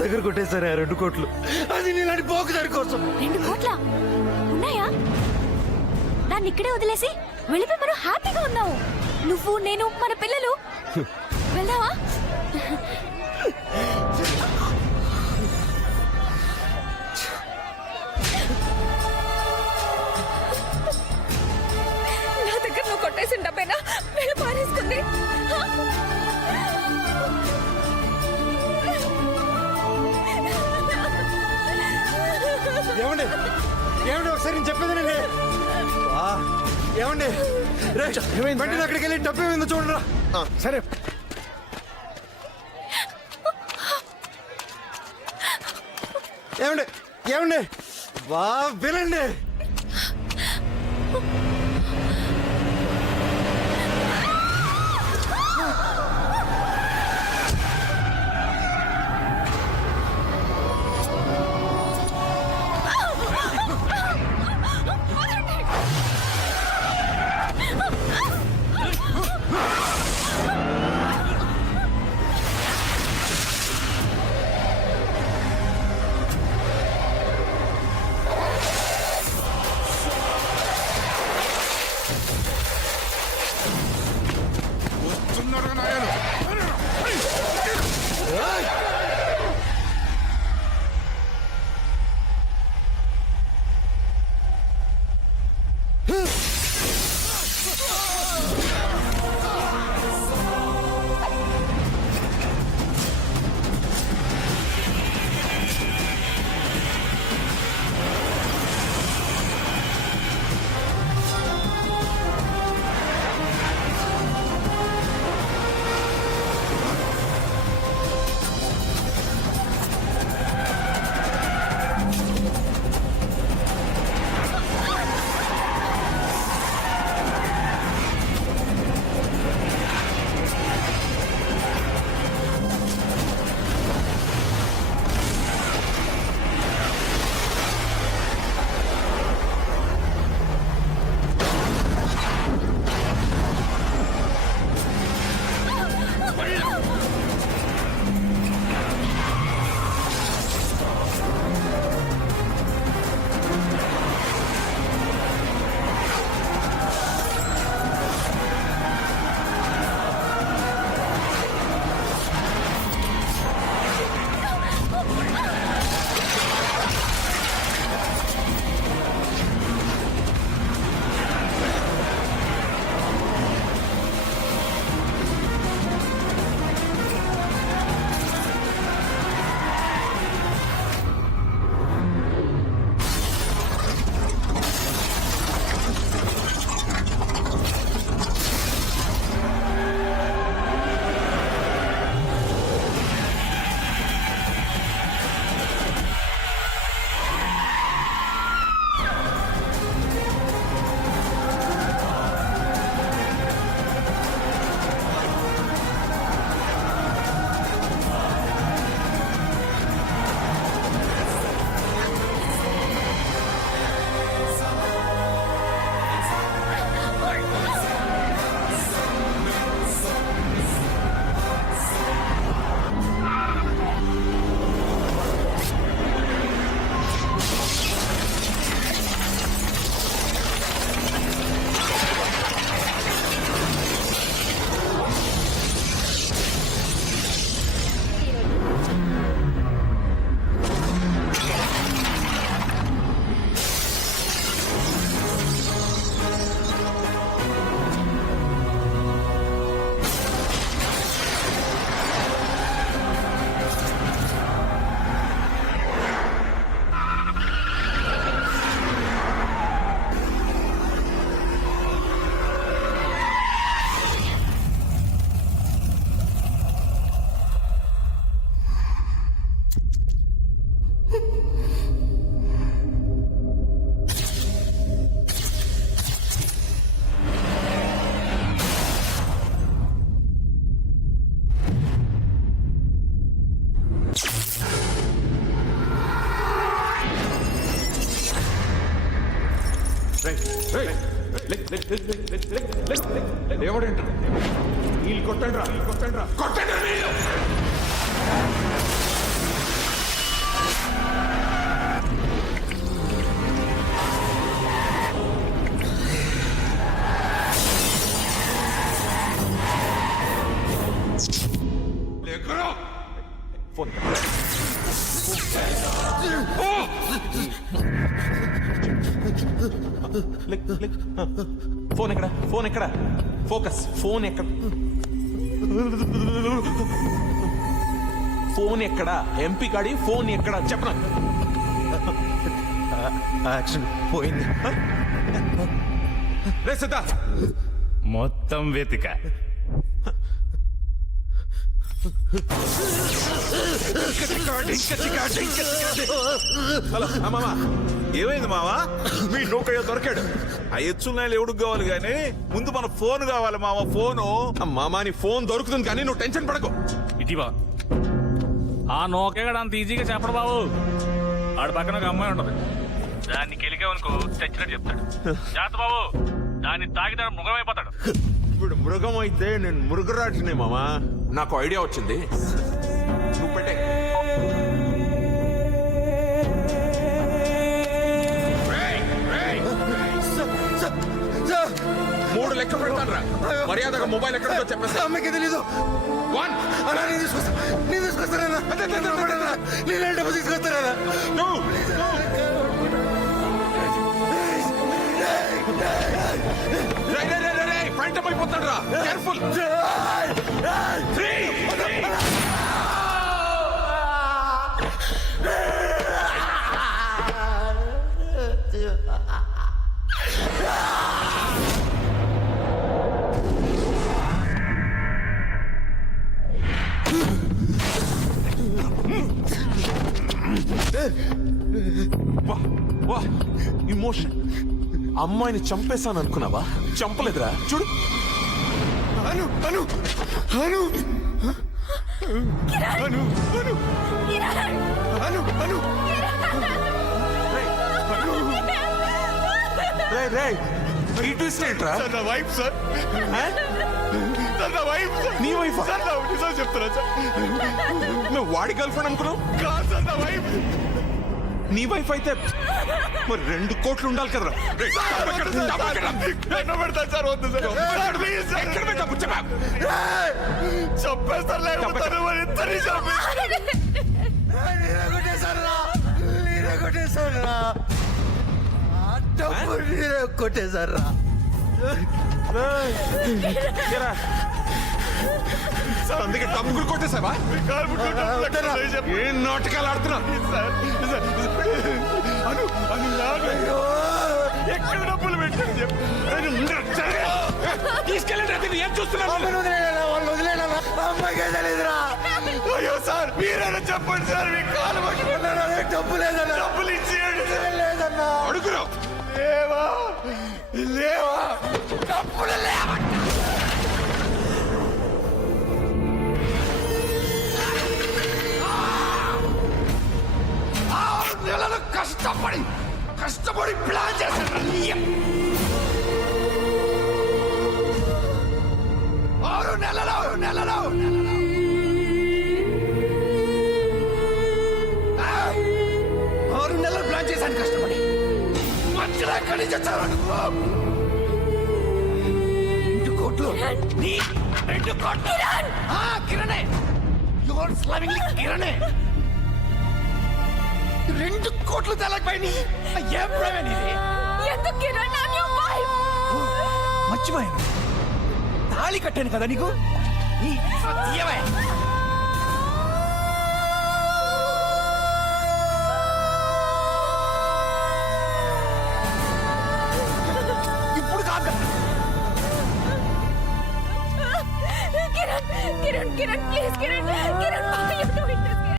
దగ్గర కొట్టేశారు 2 కోట్లు. అది నీలాంటి పోకుదారి కోసం. 2 కోట్ల ఉన్నాయా? దాన్ని ఇక్కడే వదిలేసి వెళ్ళిపోయి మనం హ్యాపీగా ఉన్నావు. నువ్వు, నేను, మన పిల్లలు. వెళ్దావా? నా దగ్గర నువ్వు కొట్టేసిన డబ్బేనా వెళ్ళి పారేసుకుంది? ఏమండి ఏమండి ఒకసారి నేను చెప్పేదేనండి. ఏమండి వెంటనే అక్కడికి వెళ్ళి డబ్బు ఏమైందో చూడరా. సరే ఏమండి ఏమండి వినండి. ఎవడంట నీళ్ళు కొట్టండి రా కొట్టండి రా కొట్టండి నీళ్ళు ఫోన్ ఎక్కడ? ఫోన్ ఎక్కడ? ఫోకస్. ఫోన్ ఎక్కడ? ఫోన్ ఎక్కడ? ఎంపీ కాడి ఫోన్ ఎక్కడ చెప్పనా? యాక్షన్ పోయింది. రే సిద్ధార్థ్, మొత్తం వెతిక. హలో మామా, ఏమైంది మావా? మీ నౌకయ్య దొరికాడు. ఆ ఎచ్చున్నాయలు ఎవడికి కావాలి గానీ ముందు మన ఫోన్ కావాలి మావా. ఫోను మామా నీ ఫోన్ దొరుకుతుంది కానీ నువ్వు టెన్షన్ పడకు. ఇటీవా ఆ నోకేగడ అంత ఈజీగా చెప్పడు బాబు. ఆడ పక్కన ఒక అమ్మాయి ఉంటది, దాన్ని కెలికావనుకో చచ్చినట్టు చెప్తాడు. జాత బాబు, దాన్ని తాగితే మృగమైపోతాడు. ఇప్పుడు మృగం అయితే నేను మృగరాజునే మామా. నాకు ఐడియా వచ్చింది, నువ్వు పెట్టే. మూడు లెక్క పెడతాను రా. మర్యాదగా మొబైల్ ఎక్కడో చెప్పేస్తా. అమ్మకి తెలీదు. 1 అన్నా నేను తీసుకొస్తానన్నా. నేను డబ్బు తీసుకొస్తానన్నా. 2 ఫ్రంట్ అయిపోతాడు రా. కేర్ఫుల్. 3 వా ఇమోషన్. అమ్మాయిని చంపేశాను అనుకున్నావా? చంపలేదురా. చూడు. అను అను అను అను అను అను అను రే రే ఈ ట్విస్ట్ ఏంట్రా? సార్ నా వైఫ్ సార్. సార్ నా వైఫ్. నీ వైఫ్? సార్ నా నిజం చెప్తున్నా సార్. నువ్వు వాడి గర్ల్ ఫ్రెండ్ అనుకున్నావు? కాదు సార్ నా వైఫ్. నీ వైఫ్ అయితే మరి 2 కోట్లు ఉండాలి కదరా. ఎక్కడ పెడతాను సార్? వద్దు సార్ ప్లీజ్ సార్. ఎక్కడ పెట్టా పుచ్చగా? చంపేస్తారు లేకపోతే మరి ఇద్దరిని కొట్టేశారా? డబ్బు నీరే కొట్టేశారా? అందుకే డబ్బులు కొట్టేసావా? ఏం నాటకాలు ఆడుతున్నా? అను అను ఎక్కడ డబ్బులు పెట్టాను చెప్పు. తీసుకెళ్ళండి. ఏం చూస్తున్నావు? వాళ్ళు వదిలేనా? అమ్మాయికే తెలీదురా. అయ్యో సార్ మీరైనా చెప్పండి సార్. మీ కాలు పట్టుకున్నారా? డబ్బు లేదన్నా. డబ్బులు ఇచ్చేయండి సార్. లేదన్నా. అడుగురా. లేవా లేవా డబ్బులు లేవా? 6 నెలలు కష్టపడి ప్లాన్ చేశాను. 6 నెలలు 6 నెలలు ప్లాన్ చేశాను కష్టపడి. మధ్యలో ఎక్కడి నుంచి వచ్చారు? 2 కోట్లు. 2 కోట్లు. కిరణే, యువర్ స్లవింగ్లీ కిరణే. 2 కోట్లు తెలకపోయి ఏం ప్రవేణ ఇది? ఎందుకు కిరణ్? I'm your wife. మర్చిపోయాను, తాళి కట్టాను కదా నీకు. ఈ సత్యమే. ఇప్పుడు కాదు. కిరణ్ కిరణ్ కిరణ్ ప్లీజ్ కిరణ్ కిరణ్